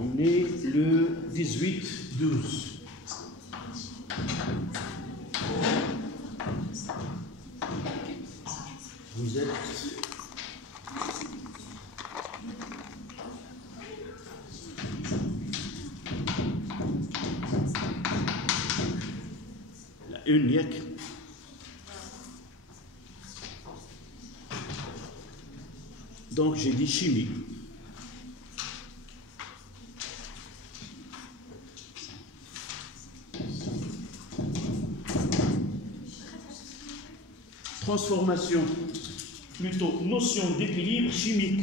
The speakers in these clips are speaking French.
On est le 18-12. Vous êtes... La une yek. Donc j'ai dit chimie. Transformation, plutôt notion d'équilibre chimique.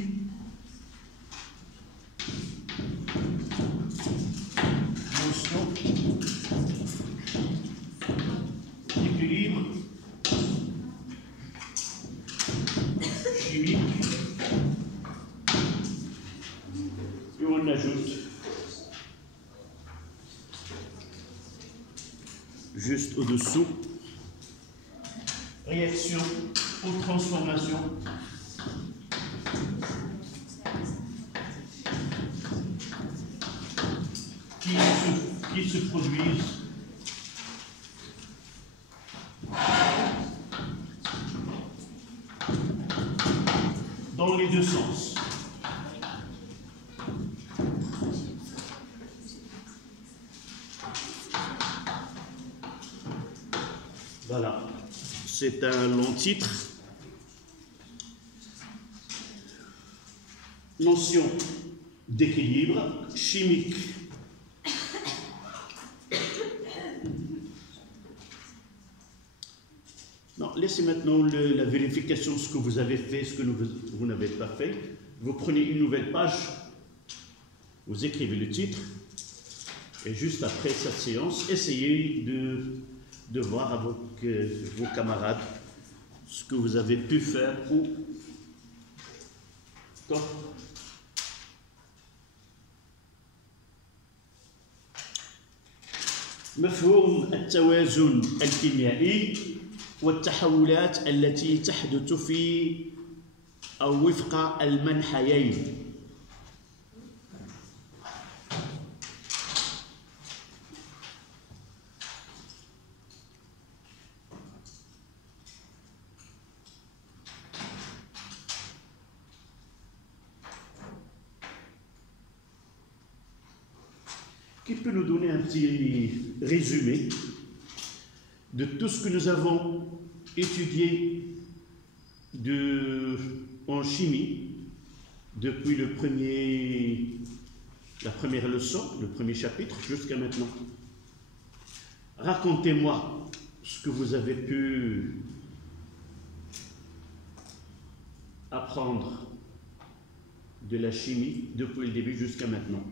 Notion d'équilibre chimique. Et on ajoute juste au-dessous réaction ou transformation qui se produisent dans les deux sens. Voilà. C'est un long titre. Notion d'équilibre chimique. Non, laissez maintenant la vérification de ce que vous avez fait, ce que vous n'avez pas fait. Vous prenez une nouvelle page, vous écrivez le titre, et juste après cette séance, essayez de voir avec vos camarades ce que vous avez pu faire ou quoi. مفهوم التوازن الكيميائي والتحولات التي تحدث في أو وفق المنحيين. Qui peut nous donner un petit résumé de tout ce que nous avons étudié en chimie depuis la première leçon, le premier chapitre, jusqu'à maintenant? Racontez-moi ce que vous avez pu apprendre de la chimie depuis le début jusqu'à maintenant.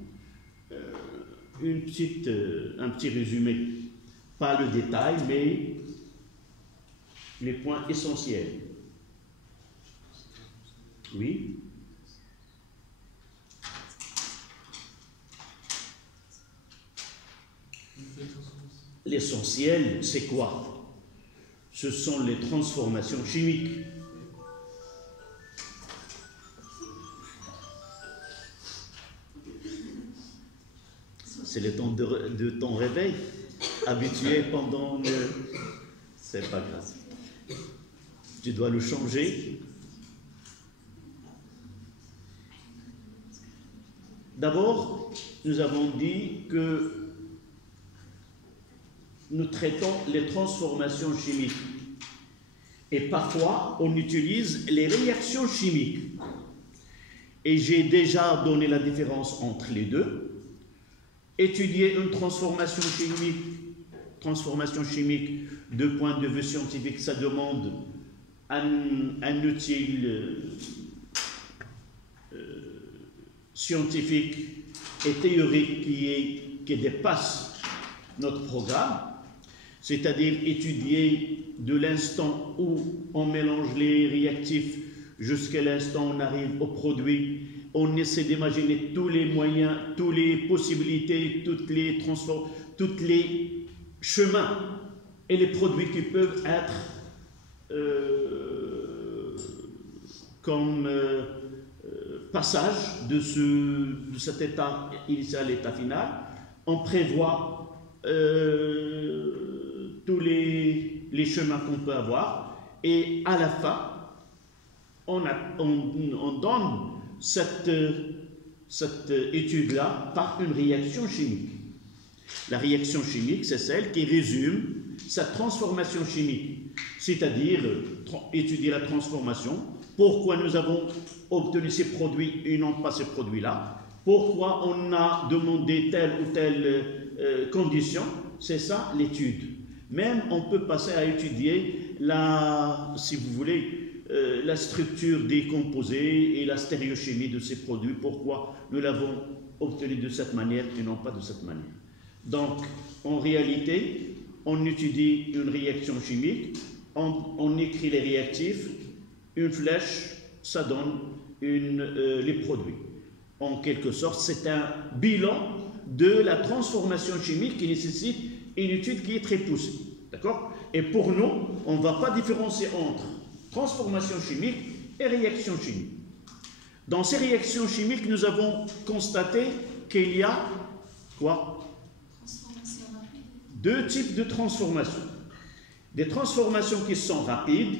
Un petit résumé, pas le détail, mais les points essentiels. Oui. L'essentiel, c'est quoi? Ce sont les transformations chimiques. C'est le temps de ton réveil, habitué pendant le... C'est pas grave. Tu dois le changer. D'abord, nous avons dit que nous traitons les transformations chimiques. Et parfois, on utilise les réactions chimiques. Et j'ai déjà donné la différence entre les deux. Étudier une transformation chimique de point de vue scientifique, ça demande un outil scientifique et théorique qui dépasse notre programme, c'est-à-dire étudier de l'instant où on mélange les réactifs jusqu'à l'instant où on arrive au produit. On essaie d'imaginer tous les moyens, toutes les possibilités, tous les chemins et les produits qui peuvent être comme passage de cet état initial à l'état final. On prévoit tous les chemins qu'on peut avoir et à la fin, on donne cette étude-là par une réaction chimique. La réaction chimique, c'est celle qui résume sa transformation chimique, c'est-à-dire étudier la transformation, pourquoi nous avons obtenu ces produits et non pas ces produits-là, pourquoi on a demandé telle ou telle condition, c'est ça l'étude. Même on peut passer à étudier si vous voulez, la structure des composés et la stéréochimie de ces produits, pourquoi nous l'avons obtenu de cette manière et non pas de cette manière. Donc, en réalité, on étudie une réaction chimique, on écrit les réactifs, une flèche, ça donne les produits. En quelque sorte, c'est un bilan de la transformation chimique qui nécessite une étude qui est très poussée. D'accord? Et pour nous, on ne va pas différencier entre transformation chimique et réaction chimique. Dans ces réactions chimiques, nous avons constaté qu'il y a quoi? Deux types de transformations. Des transformations qui sont rapides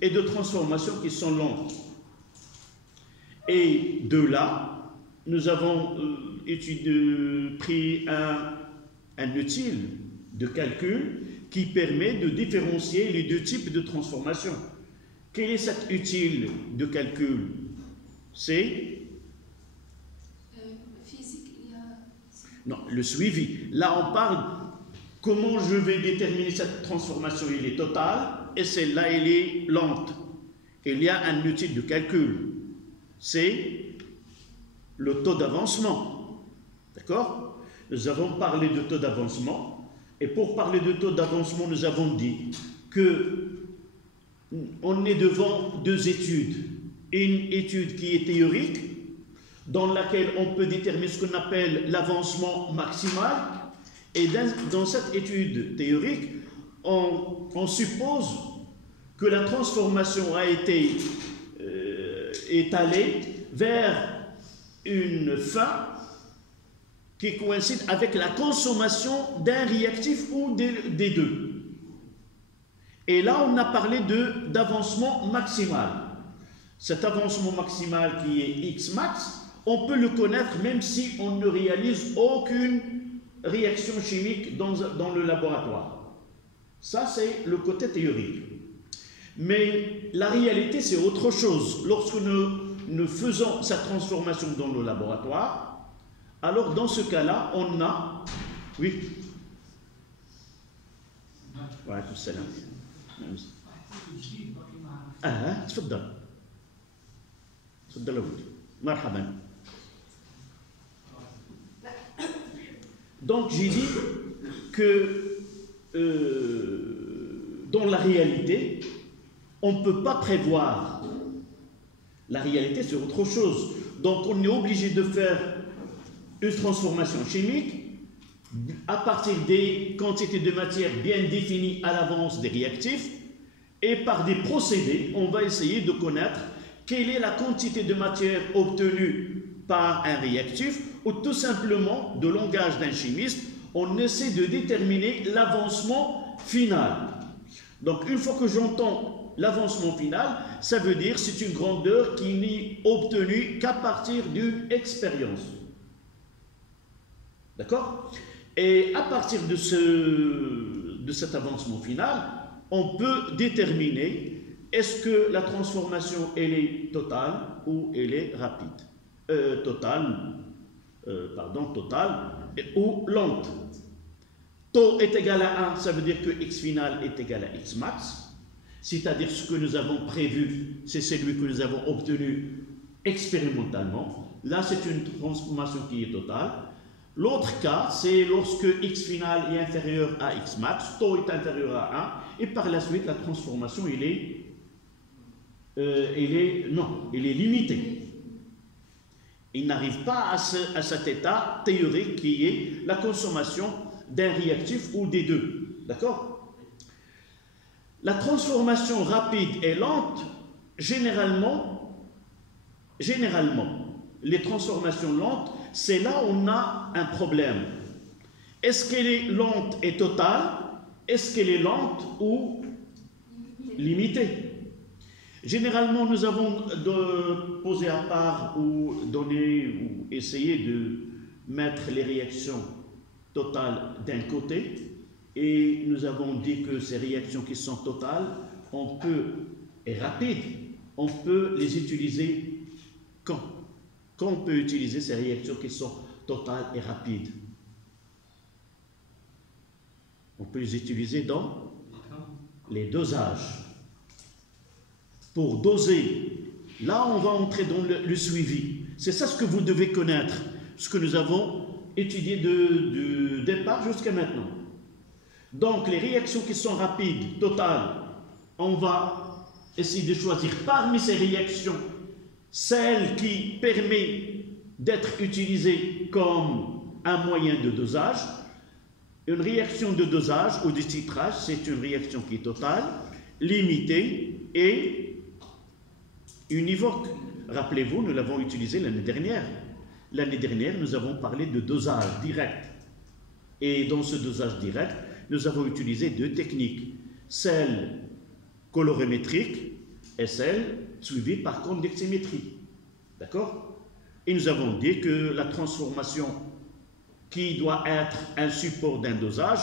et de transformations qui sont lentes. Et de là, nous avons pris un outil de calcul qui permet de différencier les deux types de transformations. Quel est cet outil de calcul? C'est physique, non, le suivi. Là, on parle comment je vais déterminer cette transformation. Elle est totale et celle-là, elle est lente. Il y a un outil de calcul. C'est le taux d'avancement. D'accord? Nous avons parlé de taux d'avancement. Et pour parler de taux d'avancement, nous avons dit qu'on est devant deux études. Une étude qui est théorique, dans laquelle on peut déterminer ce qu'on appelle l'avancement maximal. Et dans cette étude théorique, on suppose que la transformation a été étalée vers une fin qui coïncide avec la consommation d'un réactif ou des deux. Et là, on a parlé d'avancement maximal. Cet avancement maximal qui est X max, on peut le connaître même si on ne réalise aucune réaction chimique dans le laboratoire. Ça, c'est le côté théorique. Mais la réalité, c'est autre chose. Lorsque nous faisons cette transformation dans le laboratoire, alors dans ce cas-là, on a... Oui. وعليكم السلام. تفضل. تفضل أولي. مرحبا. Donc j'ai dit que dans la réalité, on ne peut pas prévoir. La réalité, c'est autre chose. Donc on est obligé de faire une transformation chimique à partir des quantités de matière bien définies à l'avance des réactifs, et par des procédés, on va essayer de connaître quelle est la quantité de matière obtenue par un réactif, ou tout simplement, de langage d'un chimiste, on essaie de déterminer l'avancement final. Donc une fois que j'entends l'avancement final, ça veut dire que c'est une grandeur qui n'est obtenue qu'à partir d'une expérience. D'accord? Et à partir de cet avancement final, on peut déterminer est-ce que la transformation elle est totale ou elle est rapide. Totale ou lente. Taux est égal à 1, ça veut dire que x final est égal à x max, c'est-à-dire ce que nous avons prévu, c'est celui que nous avons obtenu expérimentalement. Là, c'est une transformation qui est totale. L'autre cas, c'est lorsque x final est inférieur à x max, taux est inférieur à 1, et par la suite, la transformation, elle est limitée. Il n'arrive pas à cet état théorique qui est la consommation d'un réactif ou des deux. D'accord? La transformation rapide et lente, généralement, généralement, les transformations lentes, c'est là où on a un problème. Est-ce qu'elle est lente et totale? Est-ce qu'elle est lente ou limitée? Généralement, nous avons posé à part ou donné ou essayé de mettre les réactions totales d'un côté, et nous avons dit que ces réactions qui sont totales, on peut, et rapides, on peut les utiliser quand on peut utiliser ces réactions qui sont totales et rapides? On peut les utiliser dans les dosages. Pour doser, là on va entrer dans le suivi. C'est ça ce que vous devez connaître, ce que nous avons étudié du départ jusqu'à maintenant. Donc les réactions qui sont rapides, totales, on va essayer de choisir parmi ces réactions celle qui permet d'être utilisée comme un moyen de dosage. Une réaction de dosage ou de titrage, c'est une réaction qui est totale, limitée et univoque. Rappelez-vous, nous l'avons utilisé l'année dernière. L'année dernière, nous avons parlé de dosage direct. Et dans ce dosage direct, nous avons utilisé deux techniques. Celle colorimétrique et celle suivie par conductimétrie. D'accord? Et nous avons dit que la transformation qui doit être un support d'un dosage,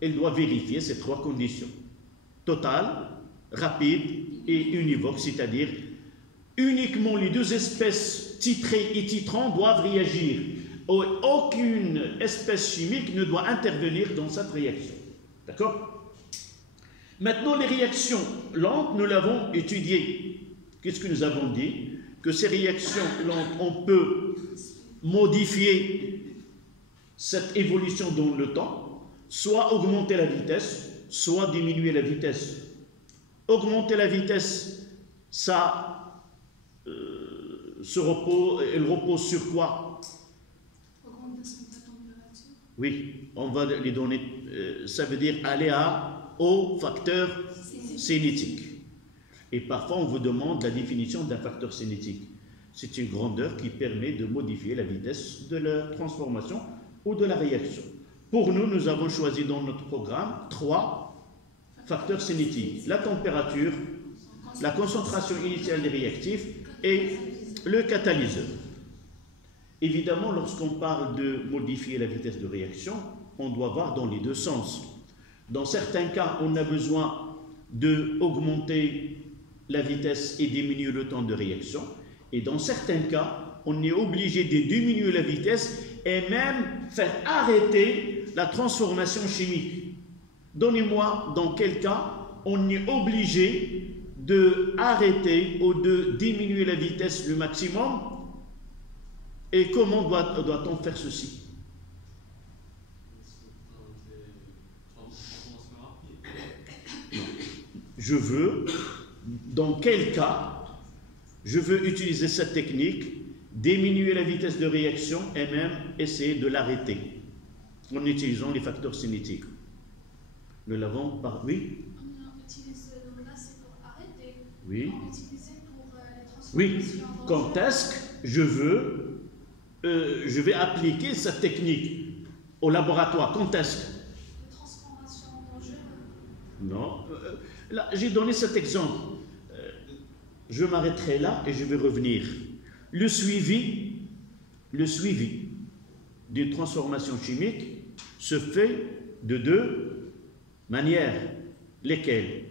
elle doit vérifier ces trois conditions. Totale, rapide et univoque, c'est-à-dire uniquement les deux espèces titrées et titrants doivent réagir. Aucune espèce chimique ne doit intervenir dans cette réaction. D'accord? Maintenant, les réactions lentes, nous l'avons étudiées. Qu'est-ce que nous avons dit? Que ces réactions lentes, on peut modifier cette évolution dans le temps, soit augmenter la vitesse, soit diminuer la vitesse. Augmenter la vitesse, ça elle repose sur quoi? Augmentation de la température. Oui, on va les donner, ça veut dire aller au facteur cinétique. Et parfois, on vous demande la définition d'un facteur cinétique. C'est une grandeur qui permet de modifier la vitesse de la transformation ou de la réaction. Pour nous, nous avons choisi dans notre programme 3 facteurs cinétiques. La température, la concentration initiale des réactifs et le catalyseur. Évidemment, lorsqu'on parle de modifier la vitesse de réaction, on doit voir dans les deux sens. Dans certains cas, on a besoin d'augmenter la vitesse et diminuer le temps de réaction. Et dans certains cas, on est obligé de diminuer la vitesse et même faire arrêter la transformation chimique. Donnez-moi dans quel cas on est obligé d'arrêter ou de diminuer la vitesse le maximum, et comment doit-on faire ceci? Je veux, dans quel cas, je veux utiliser cette technique, diminuer la vitesse de réaction et même essayer de l'arrêter en utilisant les facteurs cinétiques. Nous l'avons par... Oui? On utilise, donc là c'est pour arrêter. Oui. On utilise pour les transformations. Oui. Quand est-ce que je vais appliquer cette technique au laboratoire? Quand est-ce que... Les transformations dangereuses. Non. Là, j'ai donné cet exemple. Je m'arrêterai là et je vais revenir. Le suivi d'une transformation chimique se fait de deux manières. Lesquelles?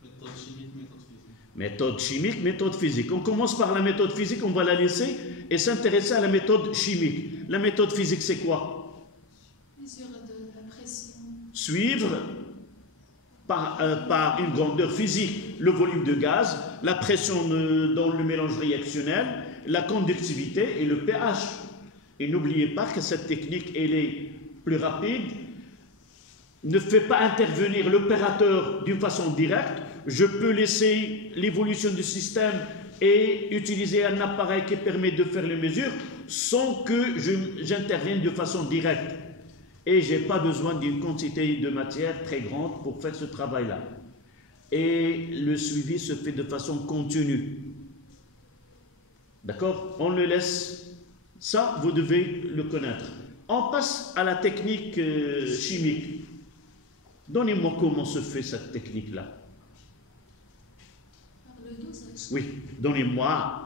Méthode chimique, méthode physique. Méthode chimique, méthode physique. On commence par la méthode physique, on va la laisser et s'intéresser à la méthode chimique. La méthode physique, c'est quoi? Mesure de la pression. Suivre par une grandeur physique le volume de gaz, la pression dans le mélange réactionnel, la conductivité et le pH. Et n'oubliez pas que cette technique, elle est plus rapide, ne fait pas intervenir l'opérateur d'une façon directe. Je peux laisser l'évolution du système et utiliser un appareil qui permet de faire les mesures sans que j'intervienne de façon directe. Et je n'ai pas besoin d'une quantité de matière très grande pour faire ce travail-là. Et le suivi se fait de façon continue. D'accord? On le laisse. Ça, vous devez le connaître. On passe à la technique chimique. Donnez-moi comment se fait cette technique-là. Par le dosage. Oui, donnez-moi.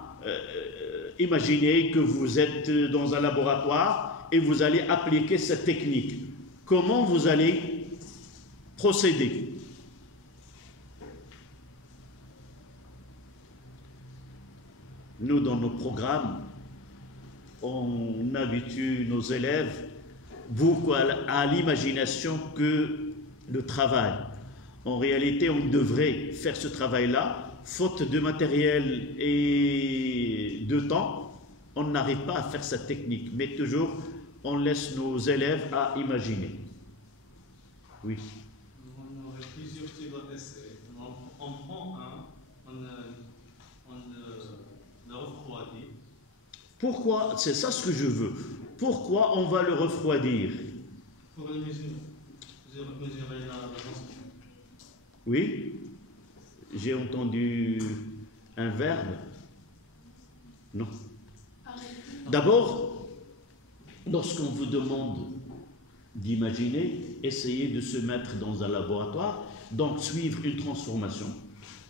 Imaginez que vous êtes dans un laboratoire et vous allez appliquer cette technique. Comment vous allez procéder? Nous, dans nos programmes, on habitue nos élèves beaucoup à l'imagination que le travail. En réalité, on devrait faire ce travail-là, faute de matériel et de temps, on n'arrive pas à faire cette technique, mais toujours on laisse nos élèves à imaginer. Oui. On aurait plusieurs types d'essais. On prend un, on le refroidit. Pourquoi? C'est ça ce que je veux. Pourquoi on va le refroidir? Pour le mesurer la tension. Oui? J'ai entendu un verbe. Non. Arrêtez. D'abord, lorsqu'on vous demande d'imaginer, essayez de se mettre dans un laboratoire, donc suivre une transformation.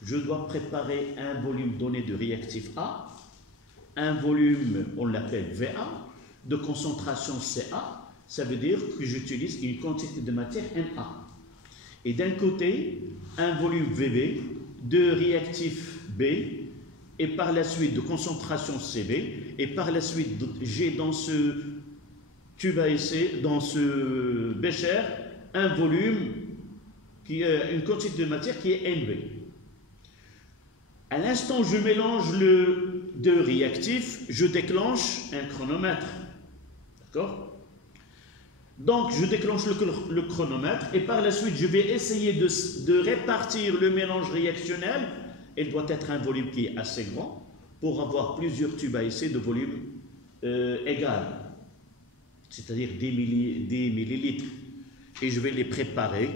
Je dois préparer un volume donné de réactif A, un volume, on l'appelle VA, de concentration CA, ça veut dire que j'utilise une quantité de matière NA. Et d'un côté, un volume VB de réactif B, et par la suite de concentration CB, et par la suite j'ai dans ce tube à essai, dans ce bécher, un volume, une quantité de matière qui est NB. À l'instant où je mélange le deux réactifs, je déclenche un chronomètre. D'accord? Donc je déclenche le chronomètre et par la suite je vais essayer de répartir le mélange réactionnel. Il doit être un volume qui est assez grand pour avoir plusieurs tubes à essai de volume égal, c'est-à-dire des millilitres. Et je vais les préparer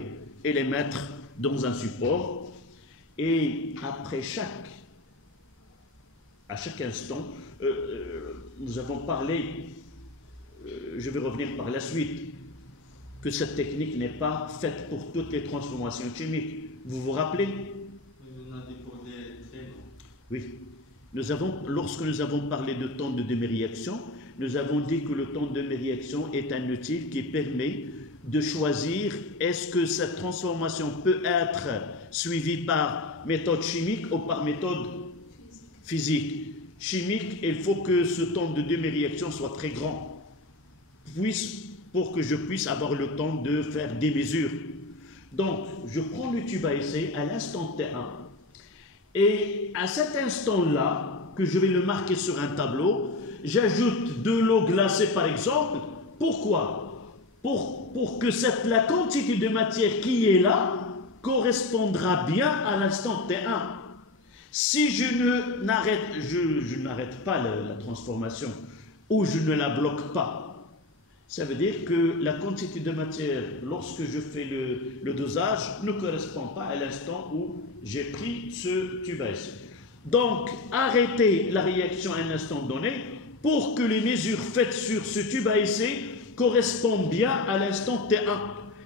et les mettre dans un support. Et après à chaque instant, nous avons parlé, je vais revenir par la suite, que cette technique n'est pas faite pour toutes les transformations chimiques. Vous vous rappelez? On a des pour des très grands. Oui. Lorsque nous avons parlé de temps de demi-réaction, nous avons dit que le temps de demi-réaction est un outil qui permet de choisir est-ce que cette transformation peut être suivie par méthode chimique ou par méthode physique. Chimique, il faut que ce temps de demi-réaction soit très grand, pour que je puisse avoir le temps de faire des mesures. Donc, je prends le tube à essai à l'instant T1, et à cet instant-là, que je vais le marquer sur un tableau, j'ajoute de l'eau glacée par exemple. Pourquoi? Pour que la quantité de matière qui est là correspondra bien à l'instant T1. Si je n'arrête pas la transformation ou je ne la bloque pas, ça veut dire que la quantité de matière, lorsque je fais le dosage, ne correspond pas à l'instant où j'ai pris ce tube à essai. Donc, arrêtez la réaction à un instant donné pour que les mesures faites sur ce tube à essai correspondent bien à l'instant T1.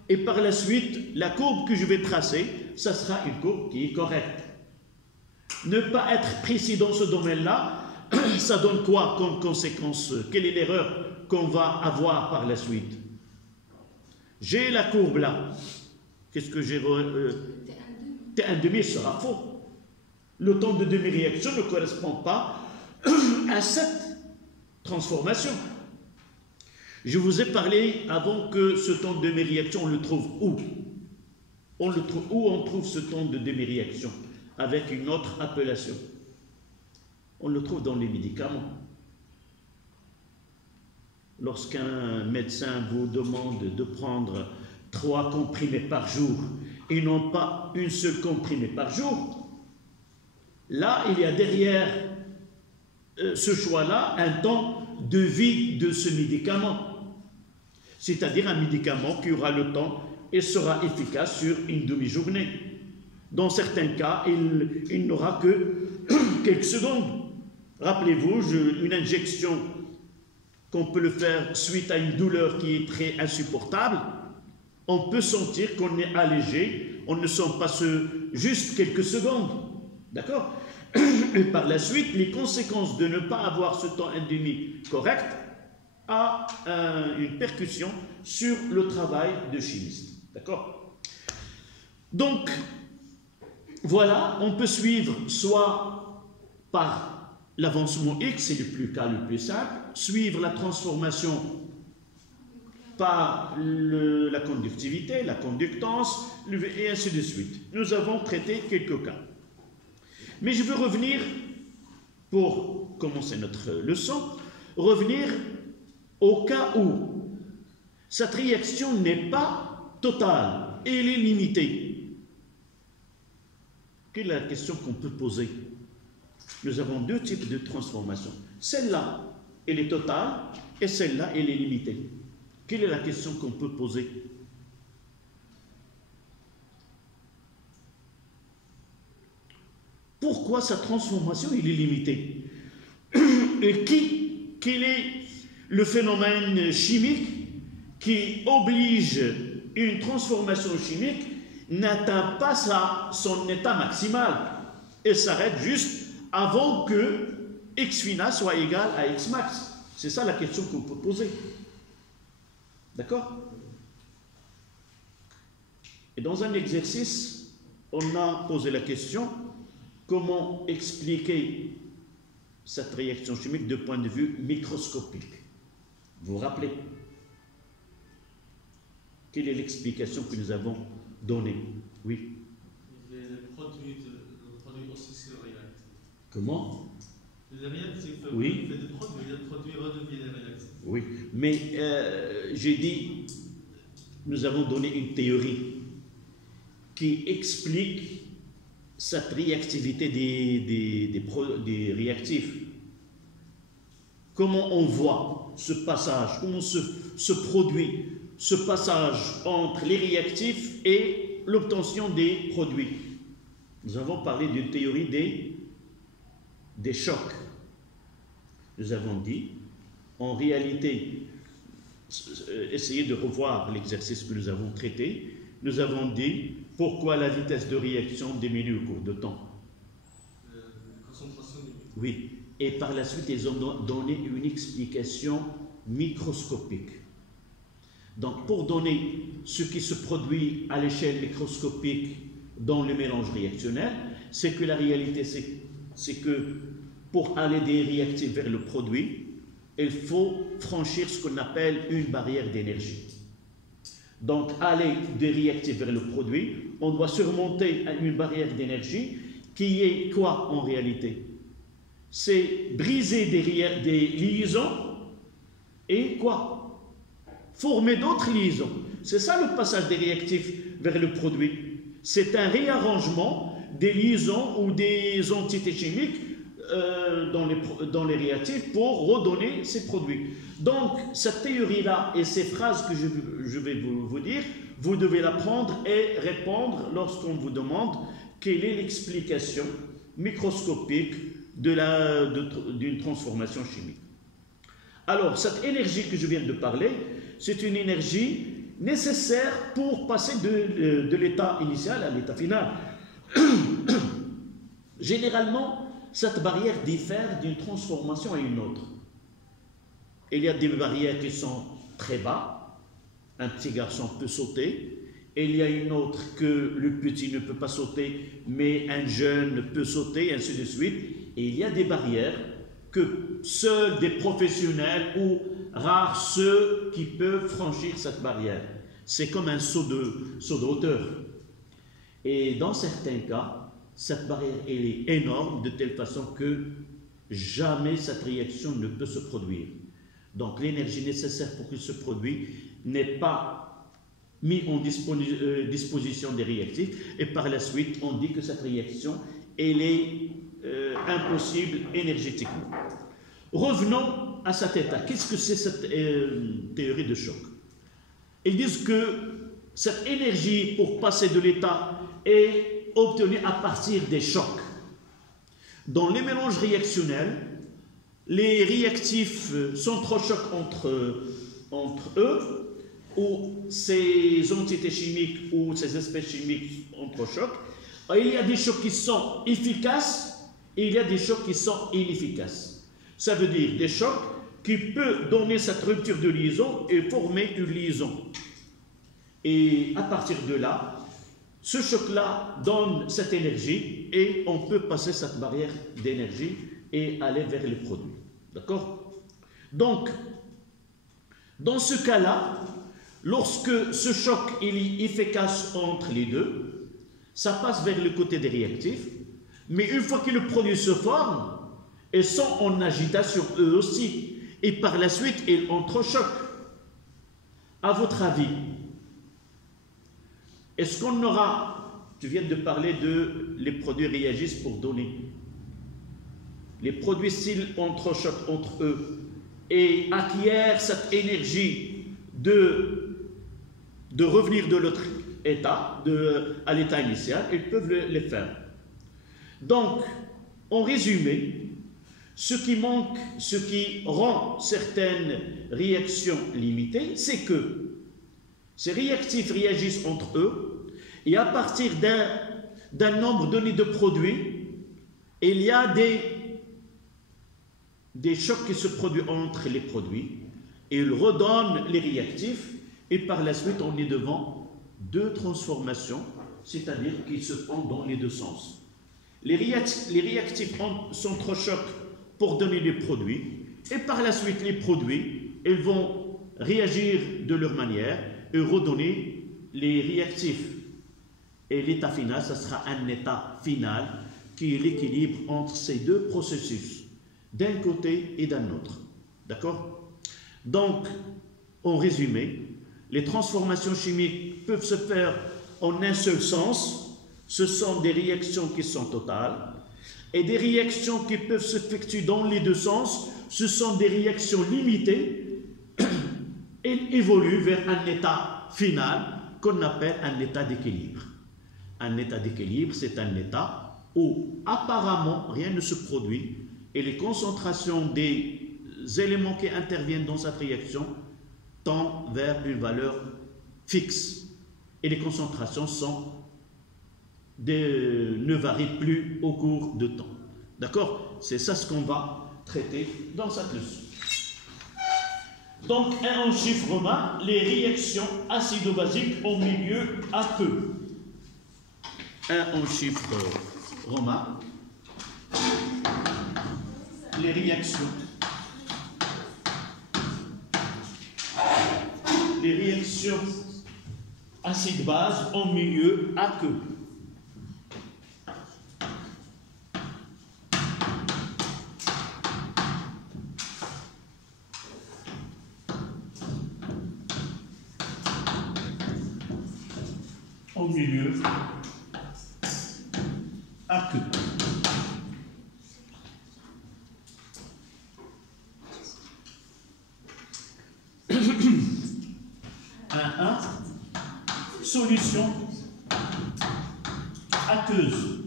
Et par la suite, la courbe que je vais tracer, ça sera une courbe qui est correcte. Ne pas être précis dans ce domaine-là, ça donne quoi comme conséquence? Quelle est l'erreur qu'on va avoir par la suite? J'ai la courbe là. Qu'est-ce que j'ai? T1,5 sera faux. Le temps de demi-réaction ne correspond pas à cette transformation. Je vous ai parlé avant que ce temps de demi-réaction, on le trouve où? Où on trouve ce temps de demi-réaction? Avec une autre appellation. On le trouve dans les médicaments. Lorsqu'un médecin vous demande de prendre 3 comprimés par jour et non pas une seule comprimée par jour, là, il y a derrière ce choix-là un temps de vie de ce médicament. C'est-à-dire un médicament qui aura le temps et sera efficace sur une demi-journée. Dans certains cas, il n'aura que quelques secondes. Rappelez-vous, une injection qu'on peut le faire suite à une douleur qui est très insupportable, on peut sentir qu'on est allégé, on ne sent pas juste quelques secondes. D'accord? Et par la suite, les conséquences de ne pas avoir ce temps endémique correct a une percussion sur le travail de chimiste. D'accord? Donc, voilà, on peut suivre soit par l'avancement X, c'est le cas le plus simple, suivre la transformation par la conductivité, la conductance, et ainsi de suite. Nous avons traité quelques cas. Mais je veux revenir, pour commencer notre leçon, revenir au cas où cette réaction n'est pas totale, elle est limitée. Quelle est la question qu'on peut poser? Nous avons deux types de transformation. Celle-là, elle est totale, et celle-là, elle est limitée. Quelle est la question qu'on peut poser? Pourquoi sa transformation elle est limitée? Et quel est le phénomène chimique qui oblige une transformation chimique n'atteint pas son état maximal et s'arrête juste avant que x final soit égal à x max? C'est ça la question qu'on peut poser. D'accord? Et dans un exercice, on a posé la question: comment expliquer cette réaction chimique de point de vue microscopique? Vous vous rappelez? Quelle est l'explication que nous avons donnée? Oui. Les produits aussi sont réactifs. Comment? Les réactifs, oui. Les produits redeviennent réactifs. Oui, mais j'ai dit, nous avons donné une théorie qui explique cette réactivité des réactifs. Comment on voit ce passage, comment se produit ce passage entre les réactifs et l'obtention des produits. Nous avons parlé d'une théorie des chocs. Nous avons dit, en réalité, essayez de revoir l'exercice que nous avons traité. Nous avons dit pourquoi la vitesse de réaction diminue au cours de temps. La concentration diminue. Oui, et par la suite, ils ont donné une explication microscopique. Donc, pour donner ce qui se produit à l'échelle microscopique dans le mélange réactionnel, c'est que la réalité, c'est que pour aller des réactifs vers le produit, il faut franchir ce qu'on appelle une barrière d'énergie. Donc, aller des réactifs vers le produit, on doit surmonter une barrière d'énergie qui est quoi en réalité? C'est briser des liaisons et quoi? Former d'autres liaisons. C'est ça le passage des réactifs vers le produit. C'est un réarrangement des liaisons ou des entités chimiques dans les réactifs pour redonner ces produits. Donc, cette théorie-là et ces phrases que je vais vous dire, vous devez la prendre et répondre lorsqu'on vous demande quelle est l'explication microscopique d'une transformation chimique. Alors, cette énergie que je viens de parler, c'est une énergie nécessaire pour passer de l'état initial à l'état final. Généralement, cette barrière diffère d'une transformation à une autre. Il y a des barrières qui sont très bas, un petit garçon peut sauter, et il y a une autre que le petit ne peut pas sauter, mais un jeune peut sauter, ainsi de suite. Et il y a des barrières que seuls des professionnels ou rares ceux qui peuvent franchir cette barrière. C'est comme un saut de hauteur. Et dans certains cas, cette barrière elle est énorme de telle façon que jamais cette réaction ne peut se produire. Donc l'énergie nécessaire pour qu'il se produise n'est pas mise en disposition des réactifs et par la suite on dit que cette réaction elle est impossible énergétiquement. Revenons à cet état. Qu'est-ce que c'est cette théorie de choc? Ils disent que cette énergie pour passer de l'état est obtenue à partir des chocs. Dans les mélanges réactionnels, les réactifs s'entrechoquent entre eux, ou ces entités chimiques ou ces espèces chimiques entrechoquent. Il y a des chocs qui sont efficaces et il y a des chocs qui sont inefficaces. Ça veut dire des chocs qui peuvent donner cette rupture de liaison et former une liaison. Et à partir de là, ce choc-là donne cette énergie et on peut passer cette barrière d'énergie et aller vers le produit. D'accord? Donc, dans ce cas-là, lorsque ce choc il est efficace entre les deux, ça passe vers le côté des réactifs, mais une fois que le produit se forme, ils sont en agitation eux aussi, et par la suite, ils entrechoquent. À votre avis, est-ce qu'on aura, tu viens de parler de les produits réagissent pour donner. Les produits s'ils entrechoquent entre eux et acquièrent cette énergie de revenir de l'autre état, à l'état initial, ils peuvent le faire. Donc, en résumé, ce qui manque, ce qui rend certaines réactions limitées, c'est que ces réactifs réagissent entre eux et à partir d'un nombre donné de produits, il y a des chocs qui se produisent entre les produits et ils redonnent les réactifs et par la suite on est devant deux transformations, c'est-à-dire qu'ils se font dans les deux sens. Les réactifs s'entrechoquent pour donner les produits et par la suite les produits ils vont réagir de leur manière et redonner les réactifs. Et l'état final, ça sera un état final qui est l'équilibre entre ces deux processus, d'un côté et d'un autre. D'accord? Donc, en résumé, les transformations chimiques peuvent se faire en un seul sens. Ce sont des réactions qui sont totales. Et des réactions qui peuvent s'effectuer dans les deux sens, ce sont des réactions limitées. Elles évoluent vers un état final qu'on appelle un état d'équilibre. Un état d'équilibre, c'est un état où apparemment rien ne se produit et les concentrations des éléments qui interviennent dans cette réaction tendent vers une valeur fixe. Et les concentrations ne varient plus au cours de temps. D'accord? C'est ça ce qu'on va traiter dans cette leçon. Donc, en chiffre romain, les réactions acido-basiques au milieu aqueux. En chiffre romain, les réactions acide-base en milieu aqueux. Au milieu aqueux. Solution aqueuse.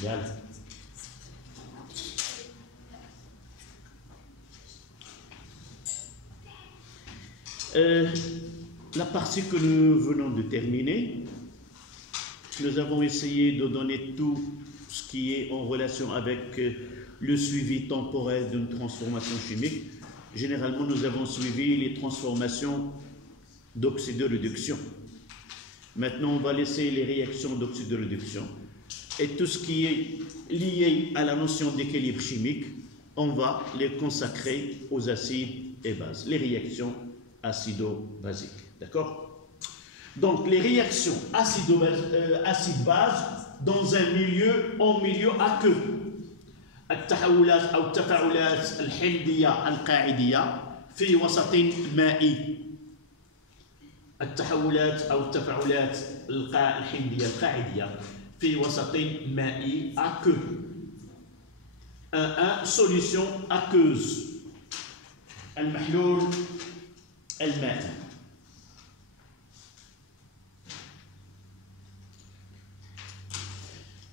Bien. La partie que nous venons de terminer, nous avons essayé de donner tout ce qui est en relation avec le suivi temporel d'une transformation chimique. Généralement, nous avons suivi les transformations d'oxydoréduction. Maintenant, on va laisser les réactions d'oxydoréduction et tout ce qui est lié à la notion d'équilibre chimique, on va les consacrer aux acides et bases, les réactions acido-basiques. D'accord? Donc, les réactions acide-base dans un milieu aqueux. التحولات أو التفاعلات الحمضية القاعدية في وسط مائي. التحولات أو التفاعلات الحمضية القاعدية في وسط مائي aqueux. Solution aqueuse. المحلول المائي.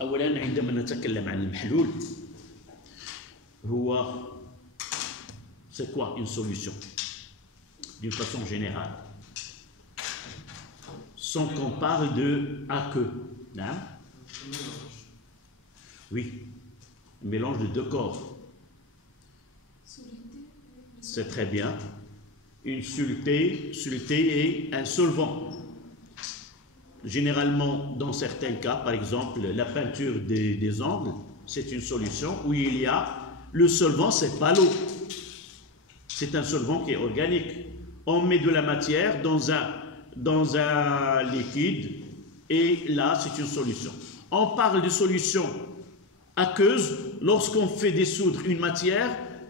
أولا عندما نتكلم عن المحلول هو c'est quoi une solution d'une façon générale sans qu'on parle de aqueux. Non? Oui, un mélange de deux corps. C'est très bien. Une soluté est un solvant. Généralement, dans certains cas, par exemple, la peinture des ongles, c'est une solution où il y a le solvant, c'est pas l'eau. C'est un solvant qui est organique. On met de la matière dans un liquide et là, c'est une solution. On parle de solution aqueuse lorsqu'on fait dissoudre une matière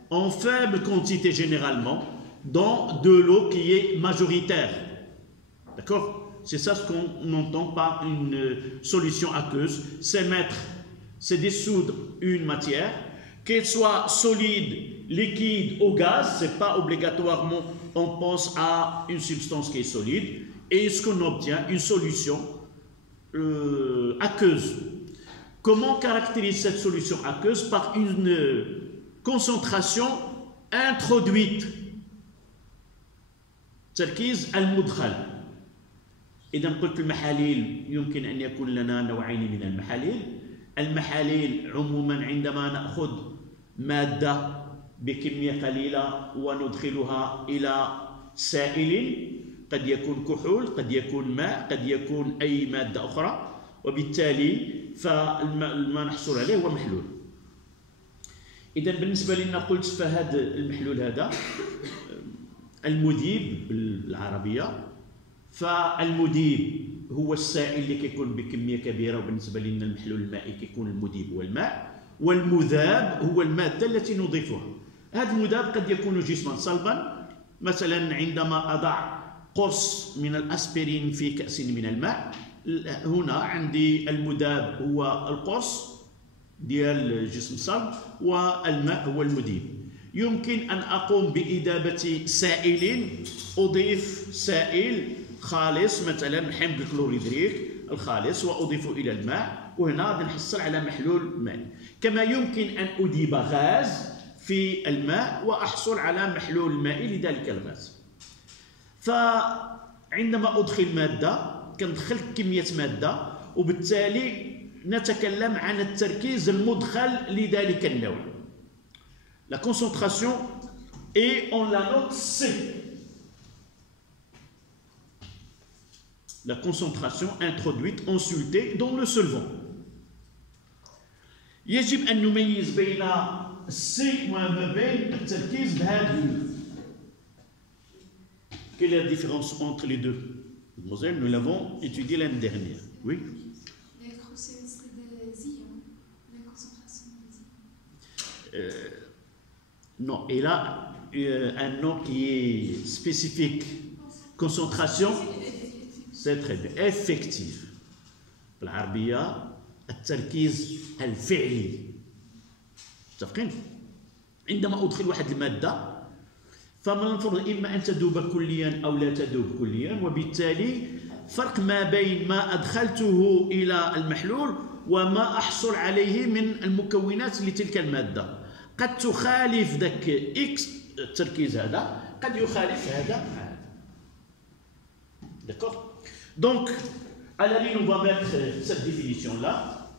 en faible quantité généralement dans de l'eau qui est majoritaire. D'accord? C'est ça ce qu'on entend par une solution aqueuse. C'est dissoudre une matière, qu'elle soit solide, liquide ou gaz. Ce n'est pas obligatoirement on pense à une substance qui est solide. Et ce qu'on obtient, une solution aqueuse. Comment caractérise cette solution aqueuse? Par une concentration introduite. تركيز المدخل. إذا قلت المحاليل يمكن أن يكون لنا نوعين من المحاليل. المحاليل عموما عندما نأخذ مادة بكمية قليلة وندخلها إلى سائل قد يكون كحول، قد يكون ماء، قد يكون أي مادة أخرى، وبالتالي فالماء نحصل عليه هو محلول. إذا بالنسبة لنا قلت فهذا المحلول هذا المذيب بالعربية، فالمذيب هو السائل اللي كيكون بكمية كبيرة، وبالنسبة لنا المحلول المائي كيكون المذيب هو الماء، والمذاب هو المادة التي نضيفها. هذا المذاب قد يكون جسما صلبا، مثلا عندما أضع قرص من الأسبرين في كأس من الماء، هنا عندي المذاب هو القرص ديال جسم صلب والماء هو المذيب. يمكن أن أقوم بإذابة سائل، أضيف سائل خالص مثلا حمض الكلوريدريك الخالص وأضيفه إلى الماء، وهنا غادي نحصل على محلول مائي. كما يمكن أن أذيب غاز في الماء وأحصل على محلول مائي لذلك الغاز. فعندما أدخل مادة كندخل كمية مادة، وبالتالي نتكلم عن التركيز المدخل لذلك النوع. La concentration et on la note C. La concentration introduite en soluté dans le solvant. يجب أن نميز بين C وما بين التركيز بهذه. Quelle est la différence entre les deux? Mademoiselle, nous l'avons étudié l'année dernière. Oui. C'est des ions, la concentration des ions. Non, et là, un nom qui est spécifique. Concentration, c'est très bien. Effective. بالعربية التركيز الفعلي. متفقين؟ عندما أدخل واحد المادة فمن المفروض إما أن تذوب كليا أو لا تذوب كليا، وبالتالي فرق ما بين ما أدخلته إلى المحلول وما أحصل عليه من المكونات لتلك المادة. قد تخالف ذاك إكس التركيز هذا، قد يخالف هذا. D'accord? Donc, à la ligne, on va mettre cette définition-là.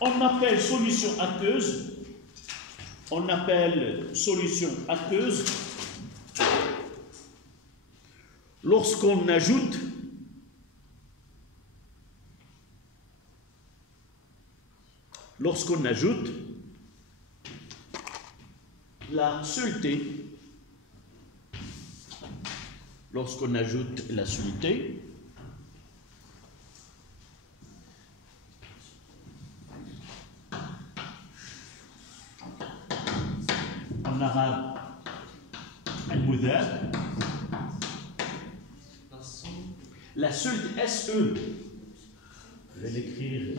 On appelle solution aqueuse. On appelle solution aqueuse lorsqu'on ajoute la soluté, lorsqu'on ajoute la soluté, en arabe المذاب، la soluté SE, je vais l'écrire.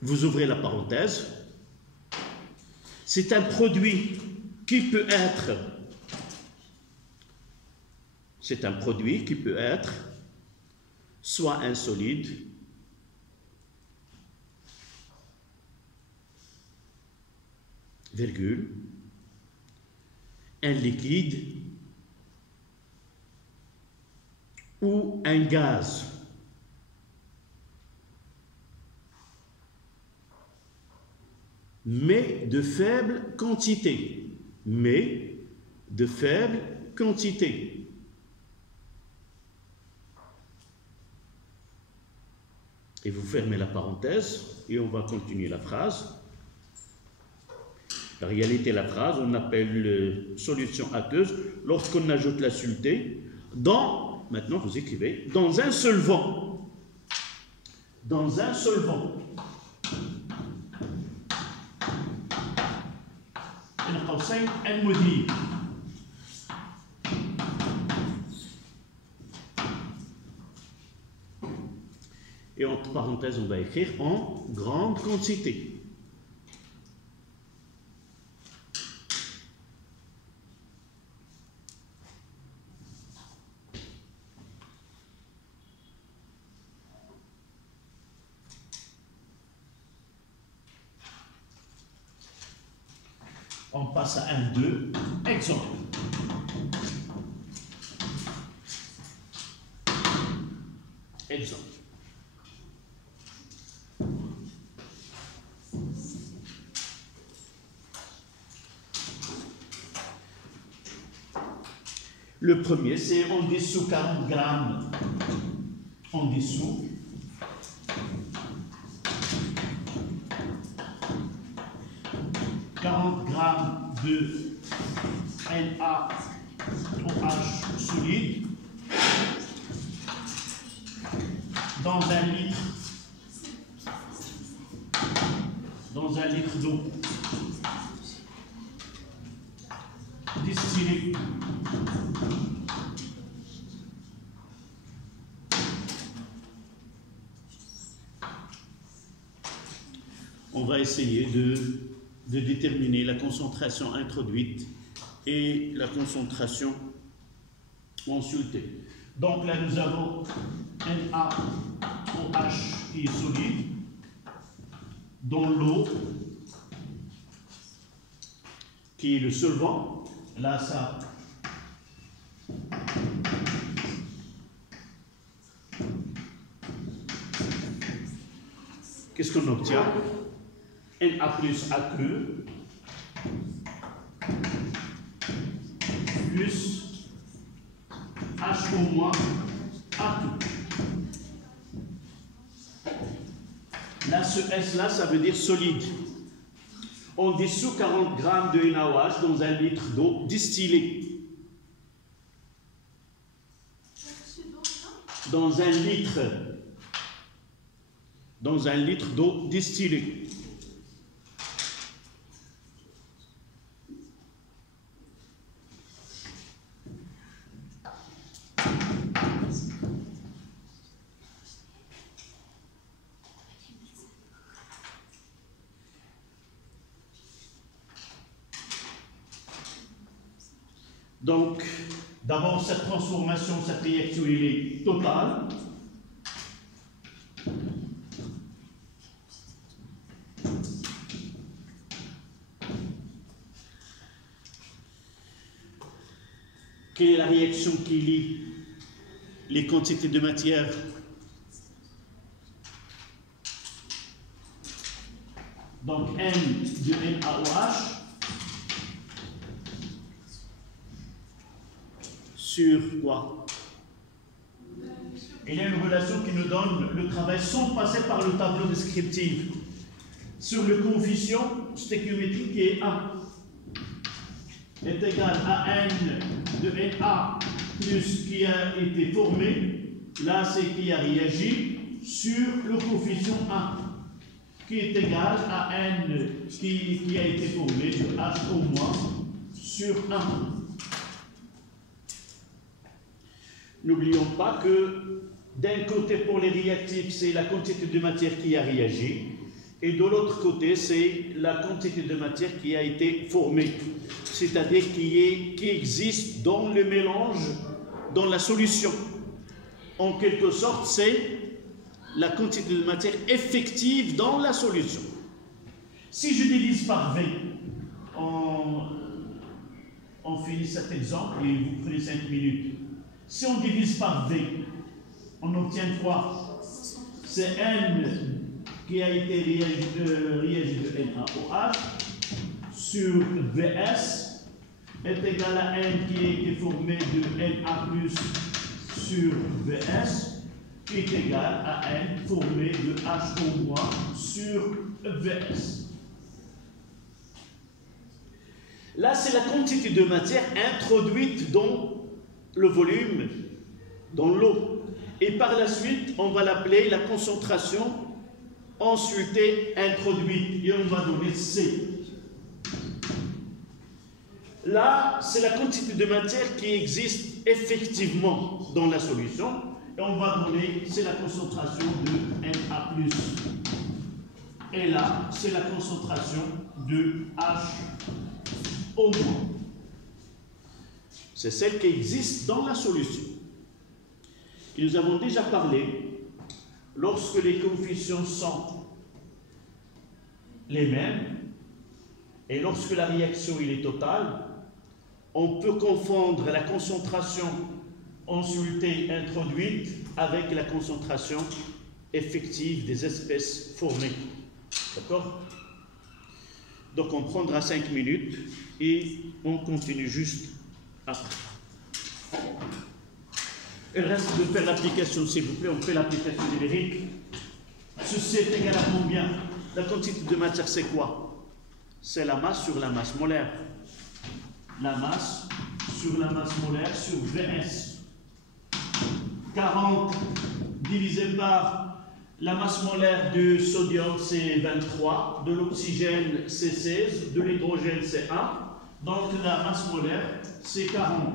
Vous ouvrez la parenthèse. C'est un produit qui peut être, c'est un produit qui peut être soit un solide, virgule, un liquide ou un gaz. Mais de faible quantité. Mais de faible quantité. Et vous fermez la parenthèse et on va continuer la phrase. La réalité de la phrase, on appelle solution aqueuse lorsqu'on ajoute la soluté dans, maintenant vous écrivez, dans un solvant. Dans un solvant. Et entre parenthèses, on va écrire en grande quantité. On passe à 1, 2, exemple. Exemple. Le premier, c'est on dissout 40 grammes. On dissout 40 grammes de NaOH solide dans un litre d'eau distillée. On va essayer de déterminer la concentration introduite et la concentration consultée. Donc là, nous avons NaOH qui est solide dans l'eau, qui est le solvant. Là, ça... Qu'est-ce qu'on obtient? Na plus aqueux plus HO moins aqueux. Là, ce S-là, ça veut dire solide. On dissout 40 grammes de NaOH dans un litre d'eau distillée. Dans un litre d'eau distillée. Donc, d'abord, cette transformation, cette réaction, elle est totale. Quelle est la réaction qui lie les quantités de matière? Donc, N de NaOH sur quoi? Il y a une relation qui nous donne le travail sans passer par le tableau descriptif. Sur le coefficient stéchiométrique qui est 1 est égal à N de Na plus qui a été formé, là c'est qui a réagi, sur le coefficient 1 qui est égal à N qui a été formé de H au moins sur 1. N'oublions pas que d'un côté, pour les réactifs, c'est la quantité de matière qui a réagi, et de l'autre côté, c'est la quantité de matière qui a été formée. c'est-à-dire qui existe dans le mélange, dans la solution. En quelque sorte, c'est la quantité de matière effective dans la solution. Si je divise par V, on finit cet exemple et vous prenez 5 minutes. Si on divise par V, on obtient quoi? C'est N qui a été réagi de NaOH sur Vs est égal à N qui a été formé de Na plus sur Vs qui est égal à N formé de HO- sur Vs. Là, c'est la quantité de matière introduite dans le volume, dans l'eau. Et par la suite, on va l'appeler la concentration ensuite introduite. Et on va donner C. Là, c'est la quantité de matière qui existe effectivement dans la solution. Et on va donner, c'est la concentration de Na+. Et là, c'est la concentration de HO-. C'est celle qui existe dans la solution. Et nous avons déjà parlé, lorsque les coefficients sont les mêmes, et lorsque la réaction est totale, on peut confondre la concentration en soluté introduite avec la concentration effective des espèces formées. D'accord? Donc on prendra 5 minutes et on continue juste après. Il reste de faire l'application, s'il vous plaît. On fait l'application numérique. Ceci est égal à combien? La quantité de matière, c'est quoi? C'est la masse sur la masse molaire. La masse sur la masse molaire sur Vs. 40 divisé par la masse molaire du sodium, c'est 23. De l'oxygène, c'est 16. De l'hydrogène, c'est 1. Donc la masse molaire, c'est 40.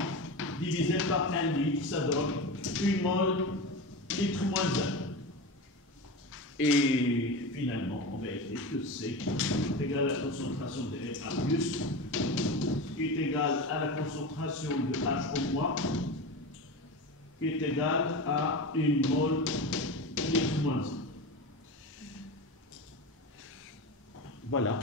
Divisé par 1 litre, ça donne 1 mol litre moins 1. Et finalement, on va écrire que C est égal à la concentration de Na+, qui est égal à la concentration de HO-, qui est égal à 1 mol litre moins 1. Voilà.